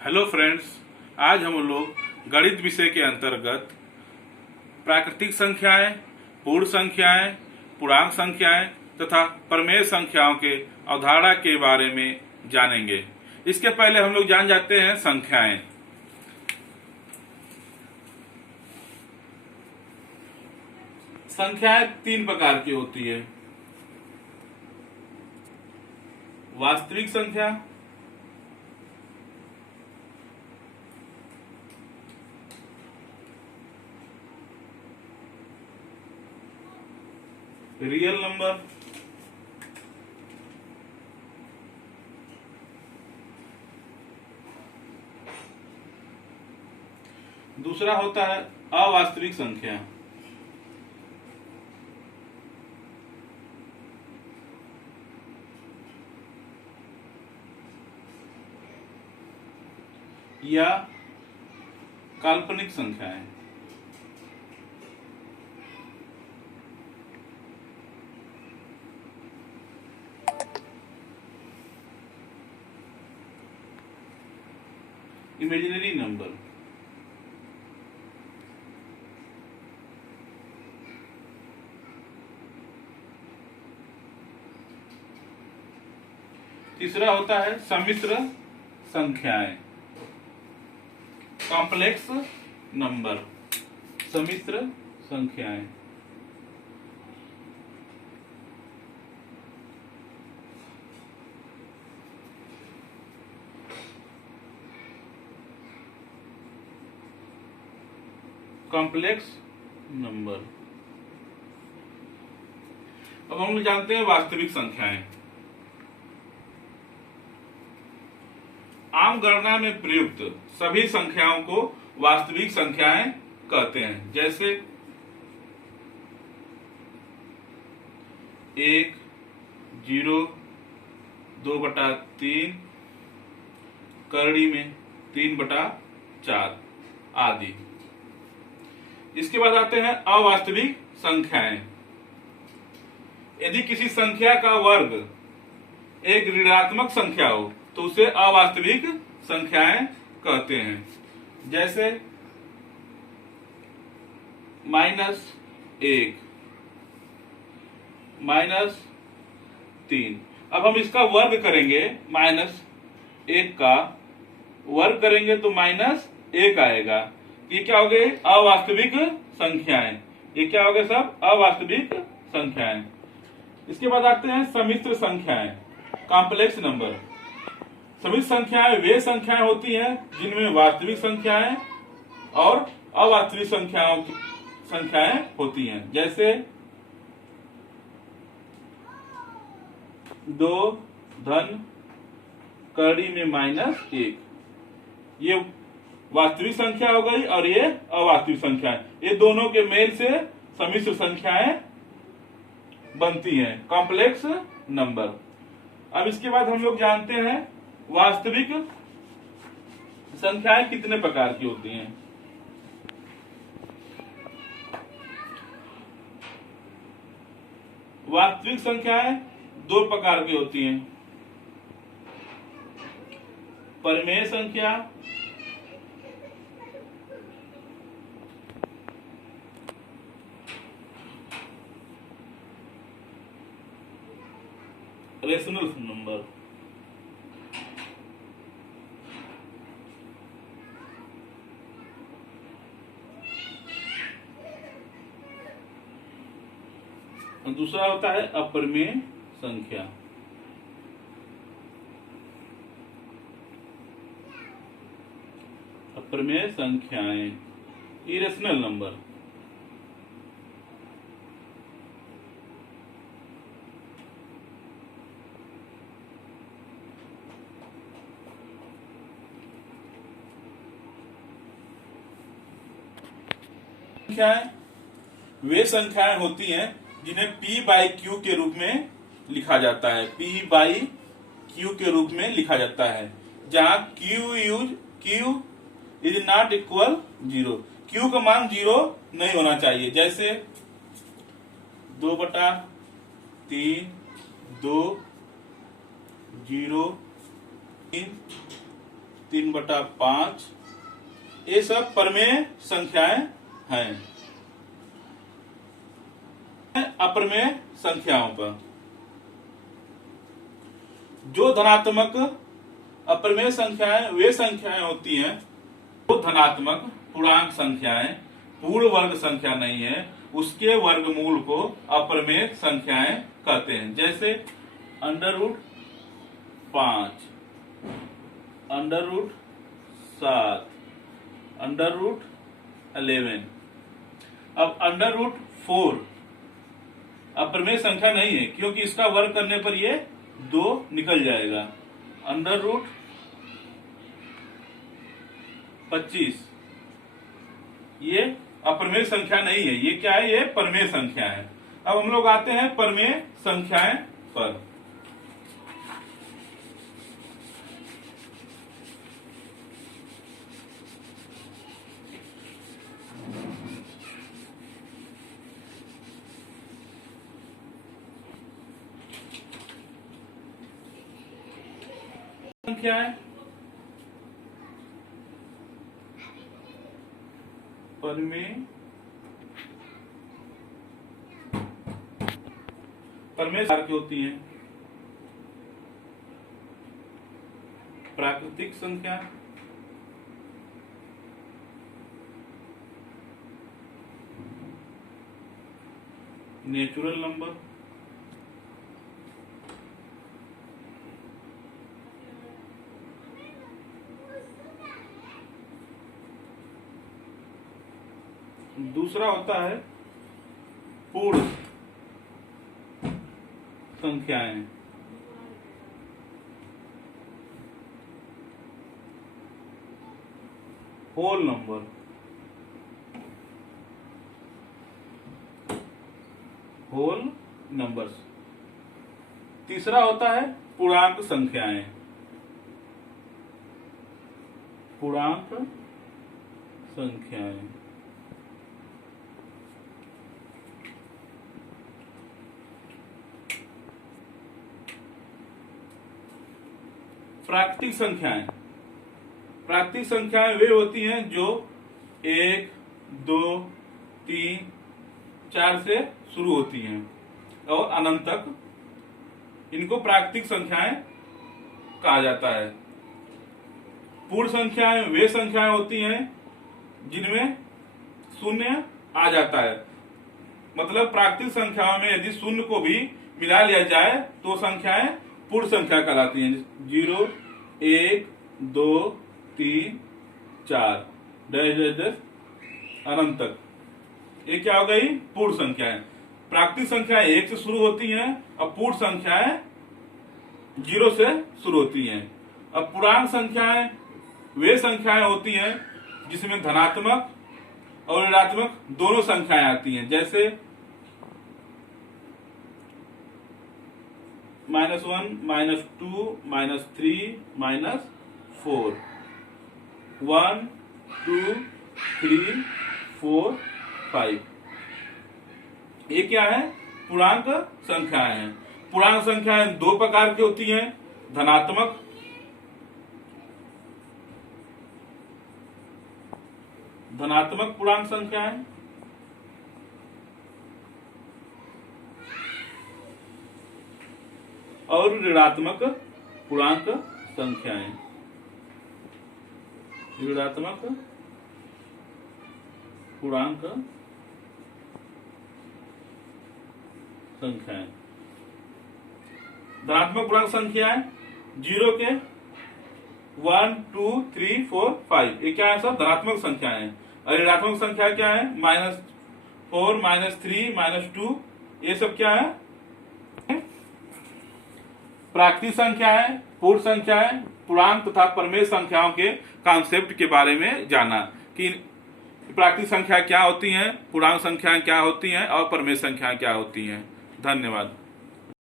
Hello friends, आज हम लोग गणित विषय के अंतर्गत प्राकृतिक संख्याएं, पूर्ण संख्याएं, पूर्णांक संख्याएं तथा प्रमेय संख्याओं के अवधारणा के बारे में जानेंगे। इसके पहले हम लोग जान जाते हैं संख्याएं। संख्याएं तीन प्रकार की होती है। वास्तविक संख्या, रियल नंबर, दूसरा होता है अवास्तविक संख्या। या काल्पनिक संख्याएं। Imaginary number. तीसरा होता है सम्मिश्र संख्याएं, कॉम्प्लेक्स नंबर, सम्मिश्र संख्याएं। Complex number. अब हम जानते हैं वास्तविक संख्याएं। आम गणना में प्रयुक्त सभी संख्याओं को वास्तविक संख्याएं कहते हैं, जैसे 1, 0, 2/3, करड़ी में 3/4 आदि। इसके बाद आते हैं अवास्तविक संख्याएं। यदि किसी संख्या का वर्ग एक ऋणात्मक संख्या हो तो उसे अवास्तविक संख्याएं कहते हैं, जैसे -1, -3। अब हम इसका वर्ग करेंगे, -1 का वर्ग करेंगे तो -1 आएगा। ये क्या हो गए? अवास्तविक संख्याएं। ये क्या हो गए? सब अवास्तविक संख्याएं। इसके बाद आते हैं सम्मिश्र संख्याएं, कॉम्प्लेक्स नंबर। सम्मिश्र संख्याएं वे संख्याएं होती हैं जिनमें वास्तविक संख्याएं और अवास्तविक संख्याएं होती हैं, जैसे 2 धन करड़ी में -1। ये वास्तविक संख्या हो गई और ये अवास्तविक संख्या है। ये दोनों के मेल से सम्मिश्र संख्याएं बनती हैं, कॉम्प्लेक्स नंबर। अब इसके बाद हम लोग जानते हैं वास्तविक संख्याएं कितने प्रकार की होती हैं। वास्तविक संख्याएं 2 प्रकार की होती हैं, परिमेय संख्या रेशनल नंबर। और दूसरा होता है अपरिमेय संख्या। अपरिमेय संख्याएं, इरेशनल नंबर। संख्याएं वे संख्याएं होती हैं जिन्हें P/Q के रूप में लिखा जाता है। P/Q के रूप में लिखा जाता है, जहां Q is not equal 0। Q का मान 0 नहीं होना चाहिए, जैसे 2/3, 2, 0, 3, 3/5, ये सब परमेय संख्याएं हैं। अप्रमेय संख्याओं पर जो धनात्मक अप्रमेय संख्याएं वे संख्याएं होती हैं जो धनात्मक पूर्णांक संख्याएं पूर्ण वर्ग संख्या नहीं है, उसके वर्गमूल को अप्रमेय संख्याएं कहते हैं। जैसे √5, √7, √11। अब √4 अप्रमेय संख्या नहीं है क्योंकि इसका वर्ग करने पर ये 2 निकल जाएगा। √25 ये अप्रमेय संख्या नहीं है, ये क्या है, ये परमेय संख्या है। अब हम लोग आते हैं परमेय संख्याएं पर। संख्याएं परमेय की होती हैं। प्राकृतिक संख्या, नेचुरल नंबर, दूसरा होता है पूर्ण संख्याएं। Whole number, whole numbers. तीसरा होता है पूर्णांक संख्याएं। पूर्णांक संख्याएं प्राकृतिक संख्याएं। प्राकृतिक संख्याएं वे होती हैं जो 1, 2, 3, 4 से शुरू होती हैं और अनंत तक इनको प्राकृतिक संख्याएं कहा जाता है। पूर्ण संख्याएं वे संख्याएं होती हैं जिनमें शून्य आ जाता है। मतलब प्राकृतिक संख्याओं में यदि शून्य को भी मिला लिया जाए तो संख्याएं पूर्ण संख्या कहलाती हैं। 0, 1, 2, 3, 4 अनंत तक, ये क्या हो गई, पूर्ण संख्याएं। प्राकृतिक संख्याएं 1 से शुरू होती हैं और पूर्ण संख्याएं 0 से शुरू होती हैं। अब पूर्णांक संख्याएं वे संख्याएं होती हैं जिसमें धनात्मक और ऋणात्मक दोनों संख्याएं आती हैं। जैसे -1, -2, -3, -4, 1, 2, 3, 4, 5। ये क्या है, पूर्णांक संख्याएं हैं। पूर्णांक संख्याएं 2 प्रकार की होती हैं, धनात्मक पूर्णांक संख्याएं और ऋणात्मक पूर्णांक संख्याएं। ऋणात्मक पूर्णांक संख्याएं। धनात्मक पूर्णांक संख्याएं 0 के 1, 2, 3, 4, 5, ये क्या है, सब धनात्मक संख्याएं हैं। और ऋणात्मक संख्या क्या है, -4, -3, -2, ये सब क्या है, प्राकृतिक संख्याएं, पूर्ण संख्याएं, पूर्णांक तथा परमेय संख्याओं के कॉन्सेप्ट के बारे में जाना कि प्राकृतिक संख्या क्या होती हैं, पूर्णांक संख्याएं क्या होती हैं और परमेय संख्याएं क्या होती हैं। धन्यवाद।